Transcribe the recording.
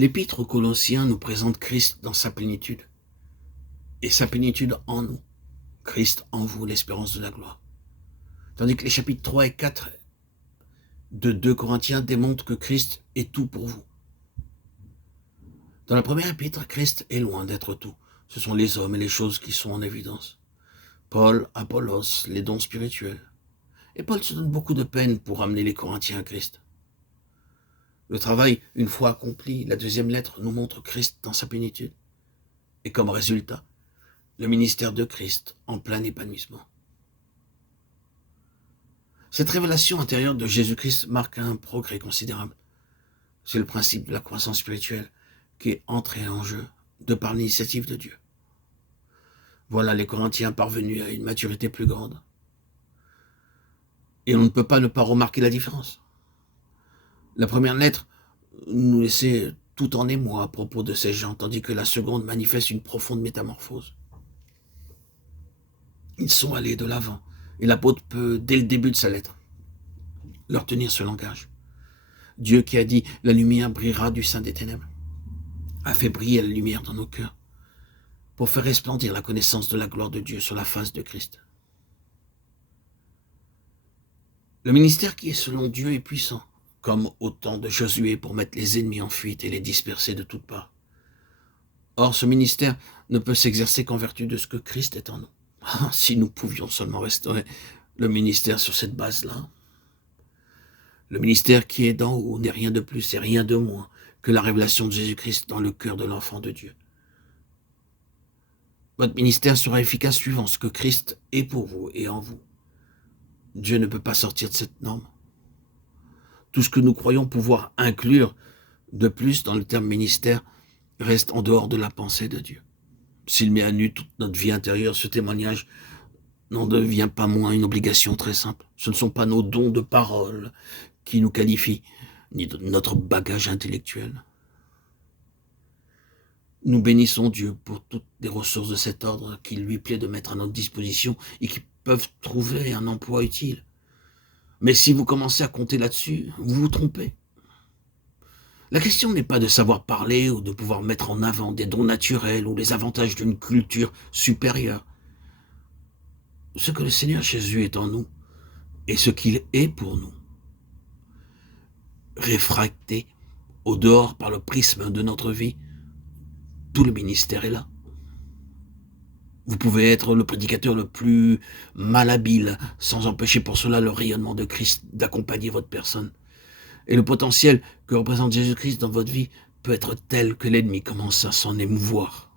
L'Épître aux Colossiens nous présente Christ dans sa plénitude, et sa plénitude en nous, Christ en vous, l'espérance de la gloire. Tandis que les chapitres 3 et 4 de 2 Corinthiens démontrent que Christ est tout pour vous. Dans la première épître, Christ est loin d'être tout. Ce sont les hommes et les choses qui sont en évidence. Paul, Apollos, les dons spirituels. Et Paul se donne beaucoup de peine pour amener les Corinthiens à Christ. Le travail, une fois accompli, la deuxième lettre nous montre Christ dans sa plénitude. Et comme résultat, le ministère de Christ en plein épanouissement. Cette révélation intérieure de Jésus-Christ marque un progrès considérable. C'est le principe de la croissance spirituelle qui est entré en jeu de par l'initiative de Dieu. Voilà les Corinthiens parvenus à une maturité plus grande. Et on ne peut pas ne pas remarquer la différence. La première lettre nous laissait tout en émoi à propos de ces gens, tandis que la seconde manifeste une profonde métamorphose. Ils sont allés de l'avant, et l'apôtre peut, dès le début de sa lettre, leur tenir ce langage. Dieu qui a dit « La lumière brillera du sein des ténèbres » a fait briller la lumière dans nos cœurs pour faire resplendir la connaissance de la gloire de Dieu sur la face de Christ. Le ministère qui est selon Dieu est puissant, comme au temps de Josué pour mettre les ennemis en fuite et les disperser de toutes parts. Or, ce ministère ne peut s'exercer qu'en vertu de ce que Christ est en nous. Ah, si nous pouvions seulement restaurer le ministère sur cette base-là. Le ministère qui est d'en haut n'est rien de plus et rien de moins que la révélation de Jésus-Christ dans le cœur de l'enfant de Dieu. Votre ministère sera efficace suivant ce que Christ est pour vous et en vous. Dieu ne peut pas sortir de cette norme. Tout ce que nous croyons pouvoir inclure de plus dans le terme ministère reste en dehors de la pensée de Dieu. S'il met à nu toute notre vie intérieure, ce témoignage n'en devient pas moins une obligation très simple. Ce ne sont pas nos dons de parole qui nous qualifient, ni notre bagage intellectuel. Nous bénissons Dieu pour toutes les ressources de cet ordre qu'il lui plaît de mettre à notre disposition et qui peuvent trouver un emploi utile. Mais si vous commencez à compter là-dessus, vous vous trompez. La question n'est pas de savoir parler ou de pouvoir mettre en avant des dons naturels ou les avantages d'une culture supérieure. Ce que le Seigneur Jésus est en nous et ce qu'il est pour nous, réfracté au dehors par le prisme de notre vie, tout le ministère est là. Vous pouvez être le prédicateur le plus malhabile, sans empêcher pour cela le rayonnement de Christ d'accompagner votre personne. Et le potentiel que représente Jésus-Christ dans votre vie peut être tel que l'ennemi commence à s'en émouvoir.